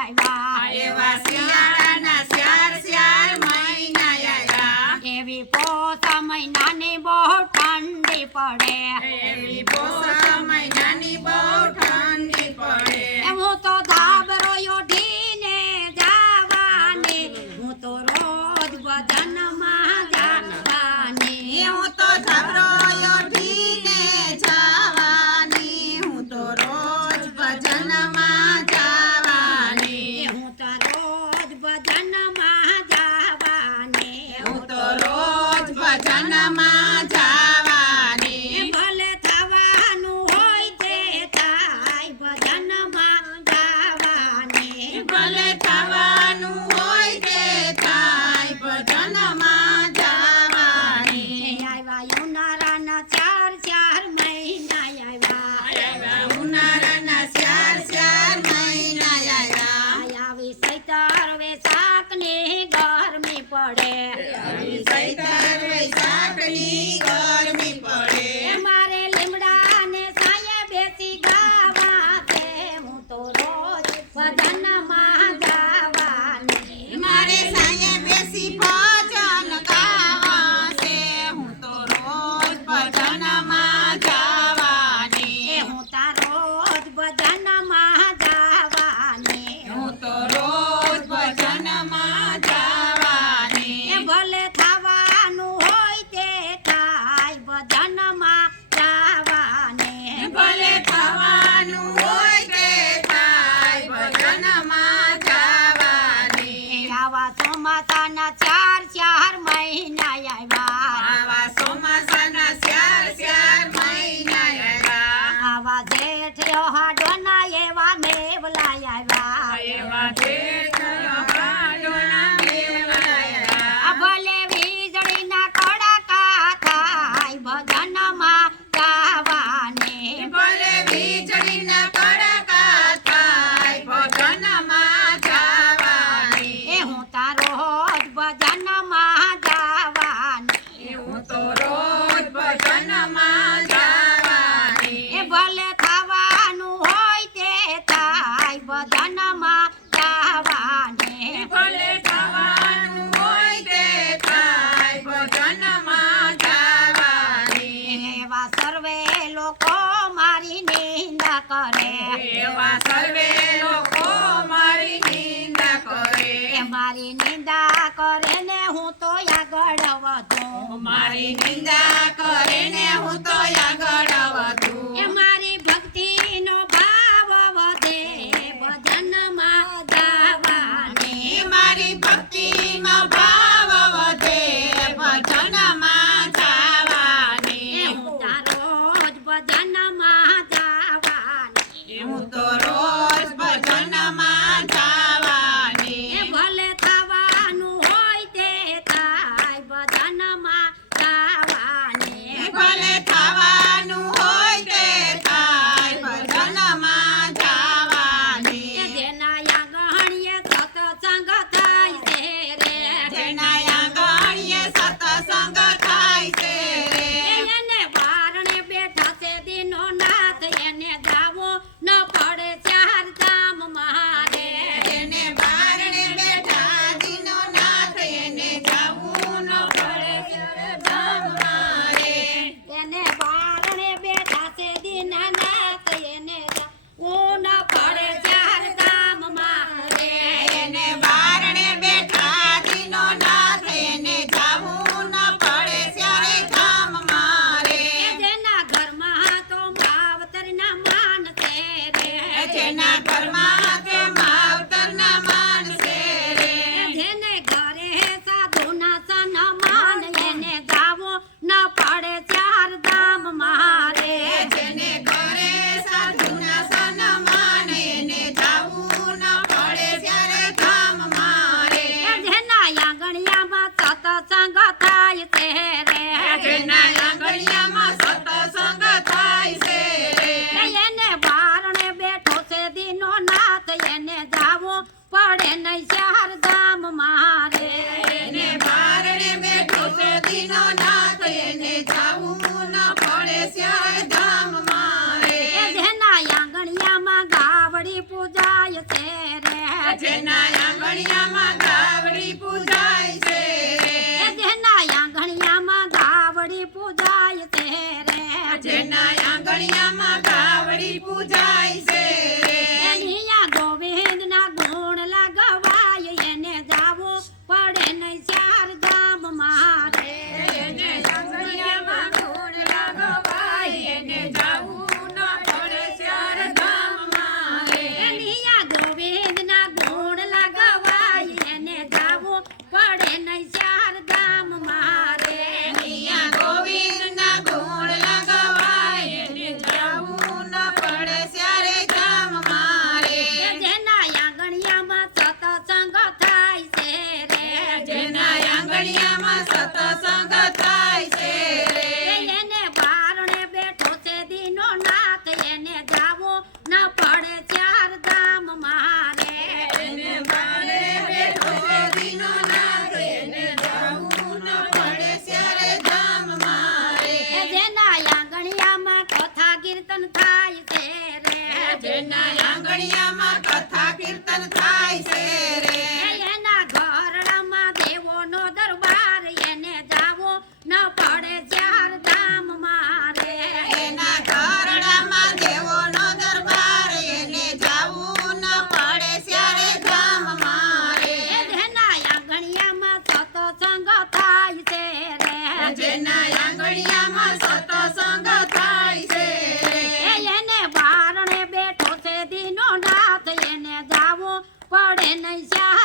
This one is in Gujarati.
આવ્યા. એવા શિયાળાના શ્યાર શ્યાર મહિના આવ્યા. એવી પોસા મહિનાની બહુ ઠંડી પડે. એવી પોસા મહિનાની બહુ ઠંડી પડે. હું તો ધાબરો યોઢીને જાવાની. હું તો રોજ બધા 那咱家 એવા સર્વે લોકો મારી નિંદા કરે. એવા સર્વે લોકો મારી નિંદા કરે. મારી નિંદા કરે ને હું તો આગળ વધું. મારી નિંદા કરે ને હું તો આગળ વધું. પૂજાય છે રે. જેના ગાવડી પૂજાય છે રે. જેના આંગણિયામાં ગાવડી પૂજાય છે રે. જેના ગાવડી પૂજાય છે જેના કથા કીર્તન થાય છે પડે